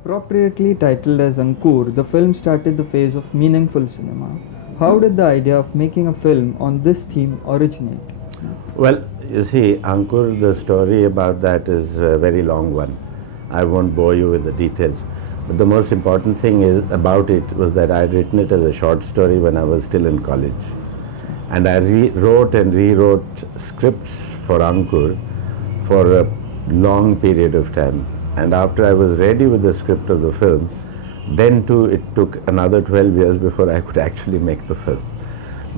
Appropriately titled as Ankur, the film started the phase of meaningful cinema. How did the idea of making a film on this theme originate? Well, you see, Ankur, the story about that is a very long one. I won't bore you with the details. But the most important thing about it was that I had written it as a short story when I was still in college. And I wrote and rewrote scripts for Ankur for a long period of time. And after I was ready with the script of the film, then too it took another 12 years before I could actually make the film.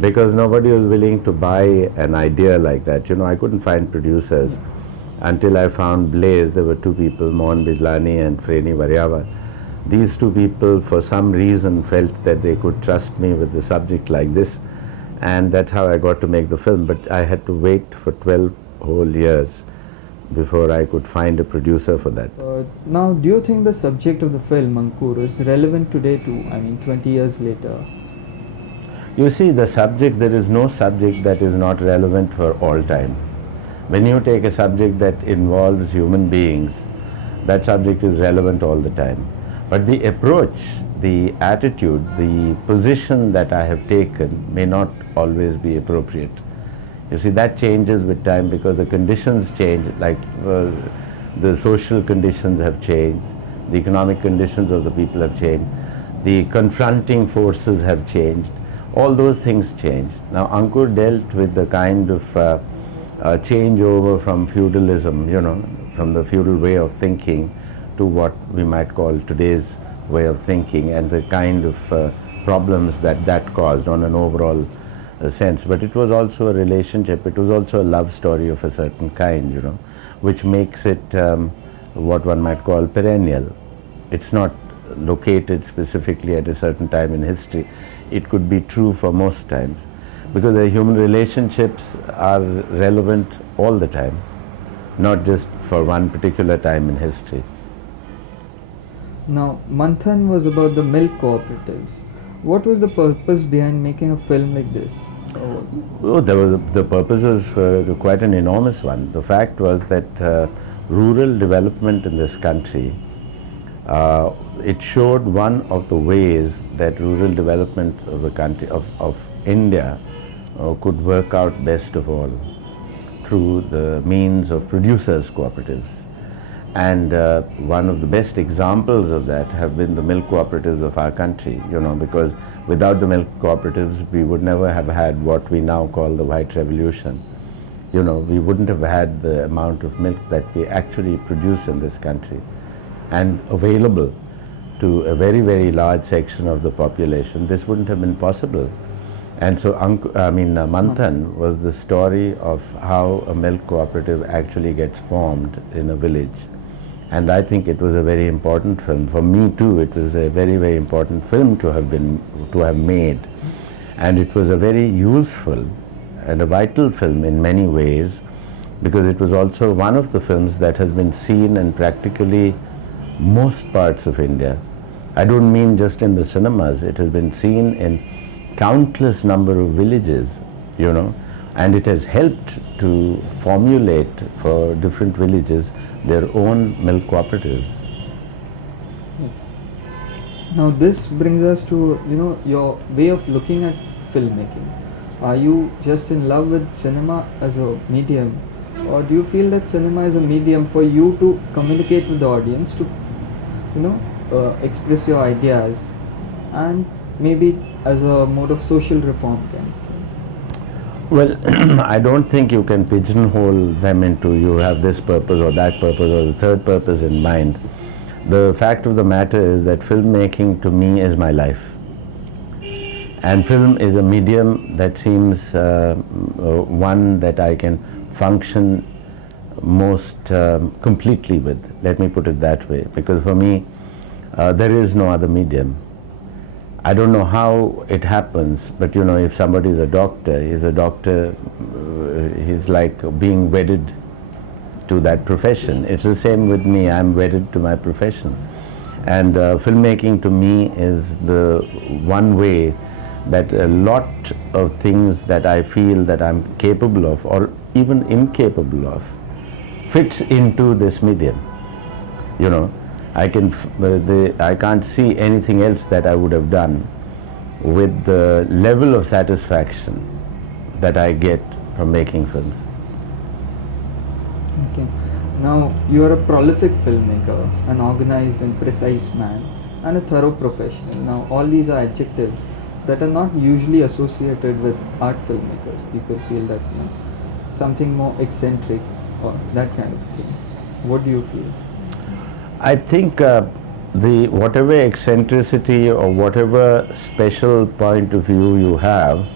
Because nobody was willing to buy an idea like that. I couldn't find producers until I found Blaze. There were two people, Mohan Bijlani and Freni Variava. These two people, for some reason, felt that they could trust me with the subject like this, and that's how I got to make the film. But I had to wait for 12 whole years before I could find a producer for that. Now, do you think the subject of the film, Ankur, is relevant today too? 20 years later? You see, the subject, there is no subject that is not relevant for all time. When you take a subject that involves human beings, that subject is relevant all the time. But the approach, the attitude, the position that I have taken may not always be appropriate. You see, that changes with time because the conditions change, like the social conditions have changed, the economic conditions of the people have changed, the confronting forces have changed. All those things change. Now, Ankur dealt with the kind of changeover from feudalism, from the feudal way of thinking to what we might call today's way of thinking, and the kind of problems that caused on an overall sense. But it was also a relationship, it was also a love story of a certain kind, which makes it what one might call perennial. It's not located specifically at a certain time in history. It could be true for most times, because the human relationships are relevant all the time, not just for one particular time in history. Now, Manthan was about the milk cooperatives. What was the purpose behind making a film like this? The purpose was quite an enormous one. The fact was that rural development in this country, it showed one of the ways that rural development of the country, of India, could work out best of all through the means of producers' cooperatives. And one of the best examples of that have been the milk cooperatives of our country, because without the milk cooperatives, we would never have had what we now call the White Revolution. We wouldn't have had the amount of milk that we actually produce in this country and available to a very, very large section of the population. This wouldn't have been possible. And so, Manthan was the story of how a milk cooperative actually gets formed in a village. And I think it was a very important film. For me too, it was a very, very important film to have made. And it was a very useful and a vital film in many ways, because it was also one of the films that has been seen in practically most parts of India. I don't mean just in the cinemas. It has been seen in countless number of villages, and it has helped to formulate for different villages their own milk cooperatives. Yes. Now this brings us to your way of looking at filmmaking. Are you just in love with cinema as a medium, or do you feel that cinema is a medium for you to communicate with the audience, to express your ideas, and maybe as a mode of social reform kind of thing? Well, I don't think you can pigeonhole them into you have this purpose or that purpose or the third purpose in mind. The fact of the matter is that filmmaking to me is my life. And film is a medium that seems one that I can function most completely with. Let me put it that way, because for me, there is no other medium. I don't know how it happens, but if somebody is a doctor, he's like being wedded to that profession. It's the same with me, I'm wedded to my profession. And filmmaking to me is the one way that a lot of things that I feel that I'm capable of, or even incapable of, fits into this medium. I can't see anything else that I would have done with the level of satisfaction that I get from making films. Okay. Now, you are a prolific filmmaker, an organized and precise man, and a thorough professional. Now, all these are adjectives that are not usually associated with art filmmakers. People feel that, something more eccentric or that kind of thing. What do you feel? I think the whatever eccentricity or whatever special point of view you have,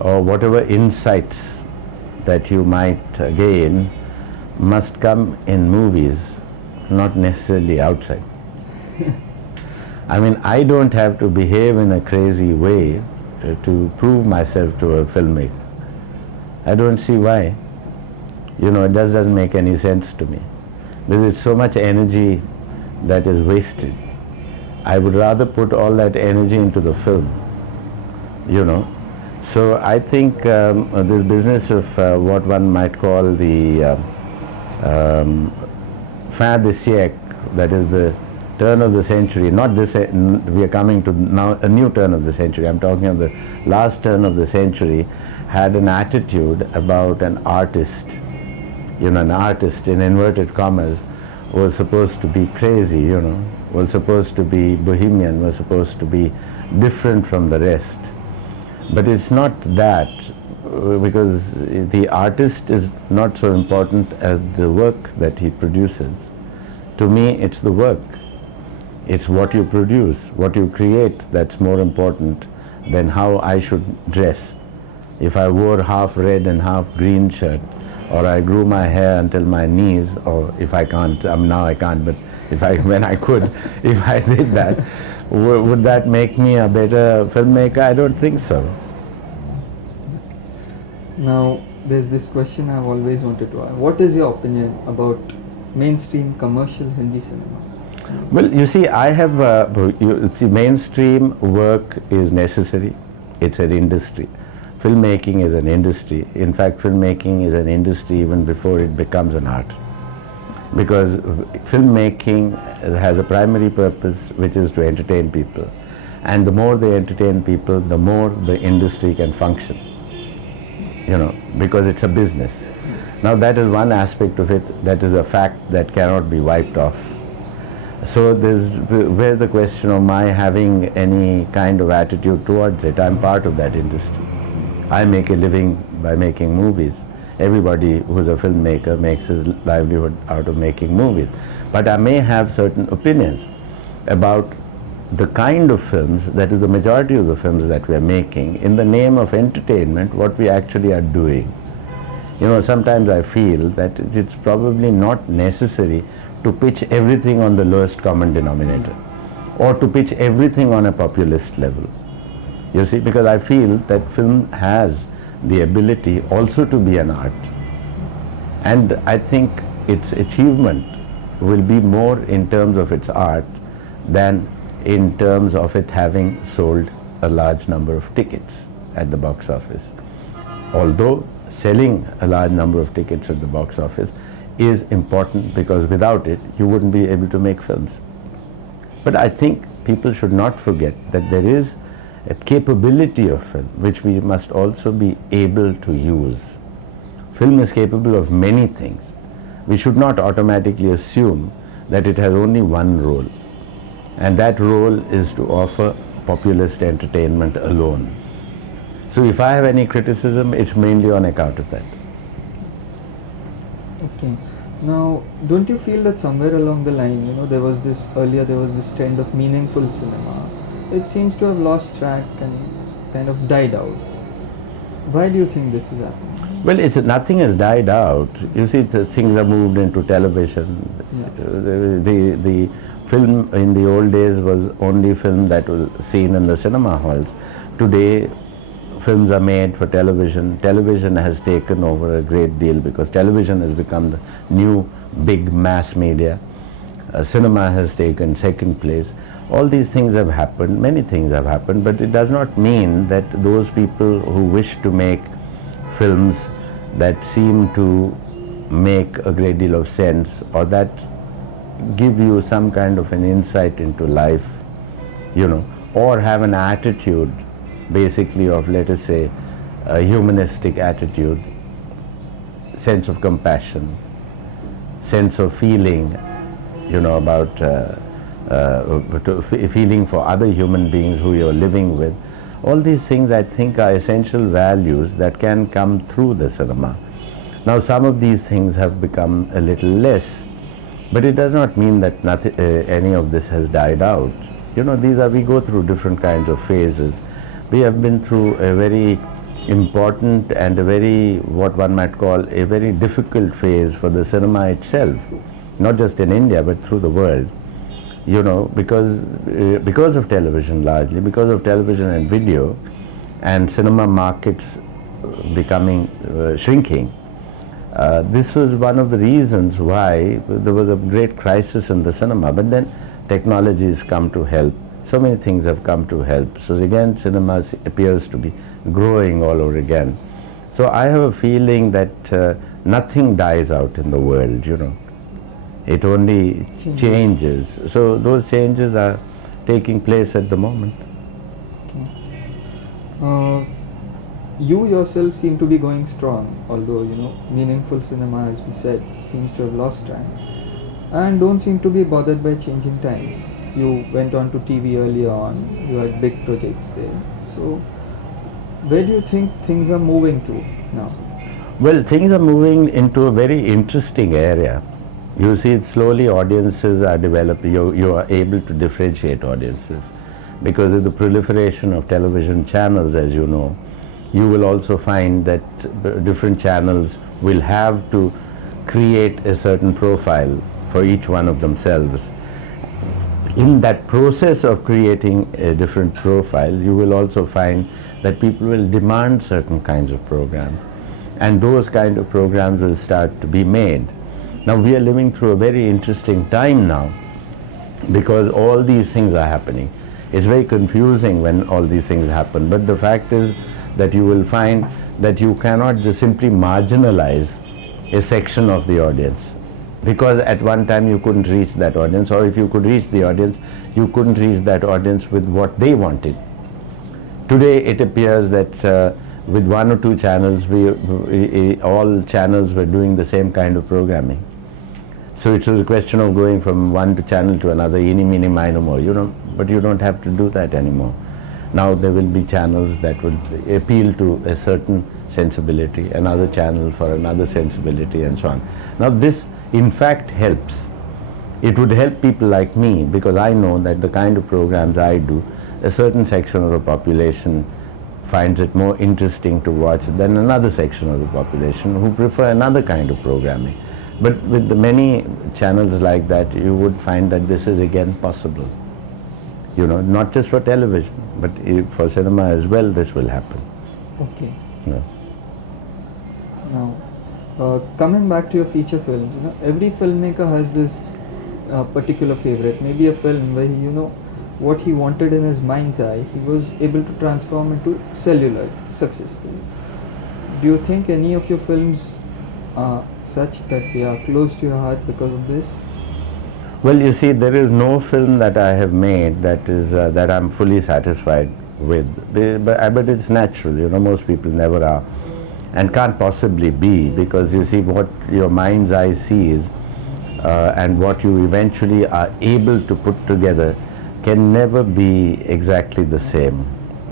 or whatever insights that you might gain, must come in movies, not necessarily outside. I mean, I don't have to behave in a crazy way to prove myself to a filmmaker. I don't see why. It just doesn't make any sense to me. Because it's so much energy that is wasted. I would rather put all that energy into the film, So I think this business of what one might call the fin de siècle, that is the turn of the century, not this, we are coming to now a new turn of the century, I'm talking of the last turn of the century, had an attitude about an artist. An artist in inverted commas was supposed to be crazy, was supposed to be bohemian, was supposed to be different from the rest. But it's not that, because the artist is not so important as the work that he produces. To me, it's the work. It's what you produce, what you create, that's more important than how I should dress. If I wore half red and half green shirt, or I grew my hair until my knees, or if I can't, now I can't, but when I could, if I did that, would that make me a better filmmaker? I don't think so. Now, there's this question I've always wanted to ask. What is your opinion about mainstream commercial Hindi cinema? Well, you see, I have, mainstream work is necessary. It's an industry. Filmmaking is an industry. In fact, filmmaking is an industry even before it becomes an art. Because filmmaking has a primary purpose, which is to entertain people. And the more they entertain people, the more the industry can function. Because it's a business. Now that is one aspect of it, that is a fact that cannot be wiped off. So where's the question of my having any kind of attitude towards it? I'm part of that industry. I make a living by making movies. Everybody who's a filmmaker makes his livelihood out of making movies. But I may have certain opinions about the kind of films, that is the majority of the films that we are making, in the name of entertainment, what we actually are doing. Sometimes I feel that it's probably not necessary to pitch everything on the lowest common denominator, or to pitch everything on a populist level. You see, because I feel that film has the ability also to be an art. And I think its achievement will be more in terms of its art than in terms of it having sold a large number of tickets at the box office. Although selling a large number of tickets at the box office is important, because without it you wouldn't be able to make films. But I think people should not forget that there is a capability of film which we must also be able to use. Film is capable of many things. We should not automatically assume that it has only one role, and that role is to offer populist entertainment alone. So if I have any criticism, it's mainly on account of that. Okay. Now, don't you feel that somewhere along the line, there was this trend of meaningful cinema. It seems to have lost track and kind of died out. Why do you think this is happening? Well, nothing has died out. You see, things are moved into television. Yeah. The film in the old days was only film that was seen in the cinema halls. Today, films are made for television. Television has taken over a great deal, because television has become the new big mass media. Cinema has taken second place. All these things have happened, many things have happened, but it does not mean that those people who wish to make films that seem to make a great deal of sense, or that give you some kind of an insight into life, or have an attitude basically of, let us say, a humanistic attitude, sense of compassion, sense of feeling, about feeling for other human beings who you're living with. All these things, I think, are essential values that can come through the cinema. Now, some of these things have become a little less, but it does not mean that any of this has died out. We go through different kinds of phases. We have been through a very important and a very, what one might call, a very difficult phase for the cinema itself, not just in India, but through the world. Because of television, largely because of television and video, and cinema markets becoming shrinking. This was one of the reasons why there was a great crisis in the cinema. But then technology has come to help. So many things have come to help. So again, cinema appears to be growing all over again. So I have a feeling that nothing dies out in the world, It only changes. So those changes are taking place at the moment. Okay. You yourself seem to be going strong, although, meaningful cinema, as we said, seems to have lost time. And don't seem to be bothered by changing times. You went on to TV earlier on, you had big projects there. So, where do you think things are moving to now? Well, things are moving into a very interesting area. You see, slowly audiences are developing. You are able to differentiate audiences. Because of the proliferation of television channels, as you know, you will also find that different channels will have to create a certain profile for each one of themselves. In that process of creating a different profile, you will also find that people will demand certain kinds of programs, and those kind of programs will start to be made. Now, we are living through a very interesting time now, because all these things are happening. It's very confusing when all these things happen, but the fact is that you will find that you cannot just simply marginalize a section of the audience, because at one time you couldn't reach that audience, or if you could reach the audience, you couldn't reach that audience with what they wanted. Today it appears that with one or two channels, all channels were doing the same kind of programming. So it was a question of going from one channel to another, eeny, meeny, miny, moe, but you don't have to do that anymore. Now there will be channels that will appeal to a certain sensibility, another channel for another sensibility, and so on. Now this, in fact, helps. It would help people like me, because I know that the kind of programs I do, a certain section of the population finds it more interesting to watch than another section of the population who prefer another kind of programming. But with the many channels like that, you would find that this is again possible. Not just for television, but for cinema as well, this will happen. Okay. Yes. Now, coming back to your feature films, every filmmaker has this particular favorite, maybe a film where what he wanted in his mind's eye, he was able to transform into celluloid successfully. Do you think any of your films are such that they are close to your heart because of this? Well, you see, there is no film that I have made that is that I'm fully satisfied with, but it's natural. Most people never are, and can't possibly be, because you see, what your mind's eye sees and what you eventually are able to put together can never be exactly the same,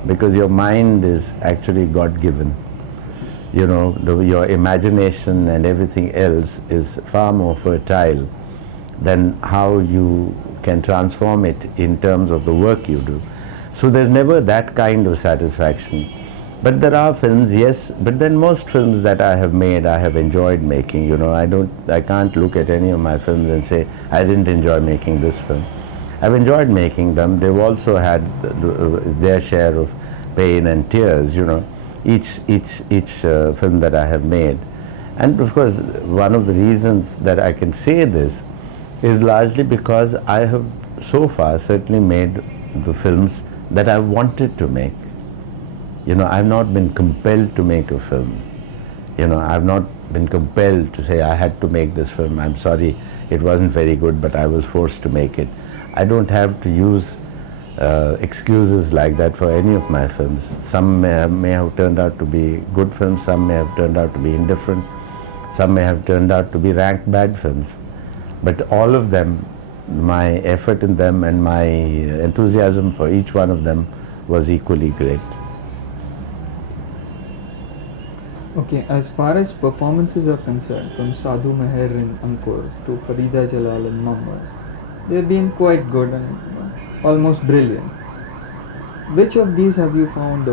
because your mind is actually God-given. Your imagination and everything else is far more fertile than how you can transform it in terms of the work you do. So there's never that kind of satisfaction. But there are films, yes, but then most films that I have made, I have enjoyed making. I can't look at any of my films and say, I didn't enjoy making this film. I've enjoyed making them. They've also had their share of pain and tears, each film that I have made. And of course, one of the reasons that I can say this is largely because I have so far certainly made the films that I wanted to make. I've not been compelled to make a film. I've not been compelled to say, I had to make this film, I'm sorry, it wasn't very good, but I was forced to make it. I don't have to use excuses like that for any of my films. Some may have turned out to be good films, some may have turned out to be indifferent, some may have turned out to be ranked bad films. But all of them, my effort in them and my enthusiasm for each one of them was equally great. Okay, as far as performances are concerned, from Sadhu Meher in Ankur to Farida Jalal in Mama, they've been quite good and almost brilliant. Which of these have you found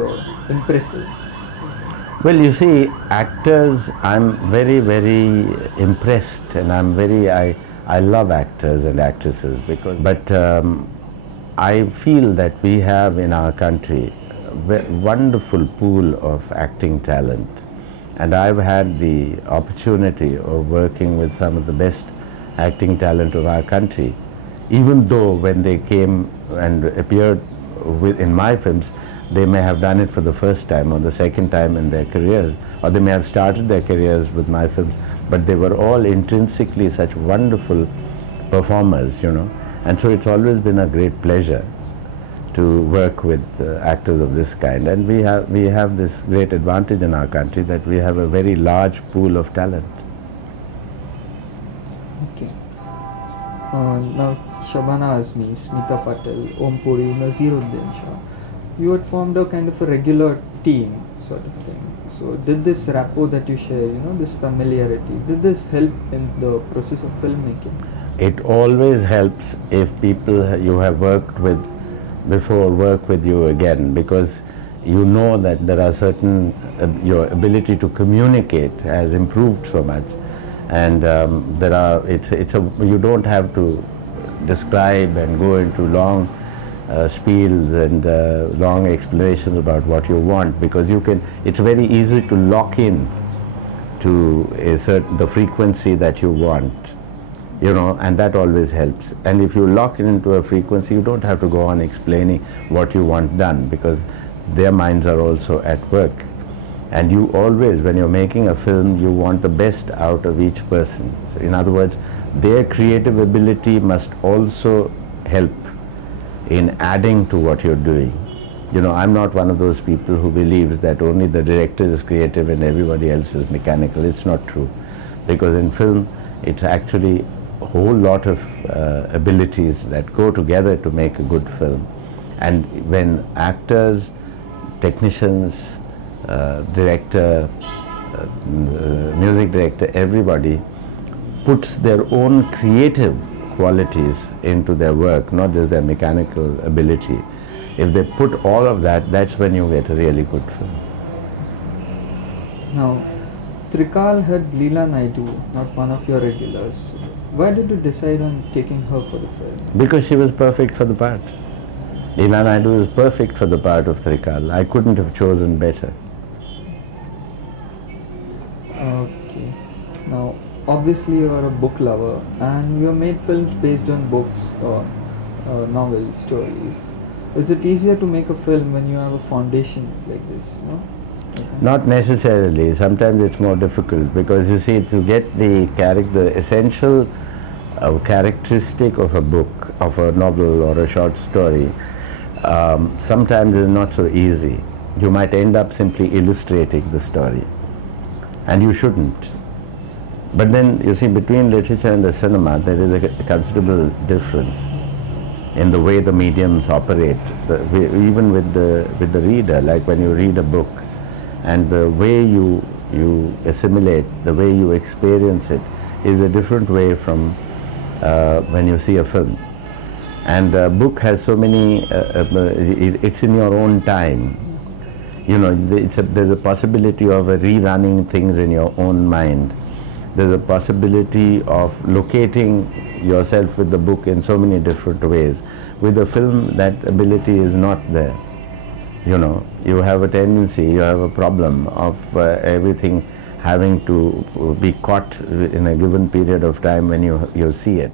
impressive? Well, you see, actors, I'm very, very impressed, and I love actors and actresses, but I feel that we have in our country a wonderful pool of acting talent. And I've had the opportunity of working with some of the best acting talent of our country. Even though when they came and appeared in my films, they may have done it for the first time or the second time in their careers, or they may have started their careers with my films, but they were all intrinsically such wonderful performers, And so it's always been a great pleasure to work with actors of this kind. And we have this great advantage in our country that we have a very large pool of talent. Okay. Now, Shabana Azmi, Smita Patel, Om Puri, Nazeeruddin Shah, you had formed a kind of a regular team sort of thing. So did this rapport that you share, this familiarity, did this help in the process of filmmaking? It always helps if people you have worked with before work with you again, because you know that there are certain, your ability to communicate has improved so much, and you don't have to describe and go into long spiels and long explanations about what you want, because it's very easy to lock in to the frequency that you want. And that always helps. And if you lock it into a frequency, you don't have to go on explaining what you want done, because their minds are also at work. And you always, when you're making a film, you want the best out of each person. So in other words, their creative ability must also help in adding to what you're doing. I'm not one of those people who believes that only the director is creative and everybody else is mechanical. It's not true. Because in film, it's actually a whole lot of abilities that go together to make a good film. And when actors, technicians, director, music director, everybody puts their own creative qualities into their work, not just their mechanical ability. If they put all of that, that's when you get a really good film. Now, Trikal had Leela Naidu, not one of your regulars. Why did you decide on taking her for the film? Because she was perfect for the part. Leela Naidu is perfect for the part of Trikal. I couldn't have chosen better. Okay. Now, obviously you are a book lover and you have made films based on books or novel stories. Is it easier to make a film when you have a foundation like this? Not necessarily. Sometimes it's more difficult, because you see, to get the essential characteristic of a book, of a novel or a short story, sometimes it's not so easy. You might end up simply illustrating the story, and you shouldn't. But then, you see, between literature and the cinema, there is a considerable difference in the way the mediums operate, even with the reader. Like when you read a book, and the way you assimilate, the way you experience it, is a different way from when you see a film. And a book has so many, it's in your own time. There's a possibility of rerunning things in your own mind. There's a possibility of locating yourself with the book in so many different ways. With a film, that ability is not there. You have a tendency, you have a problem of everything having to be caught in a given period of time when you see it.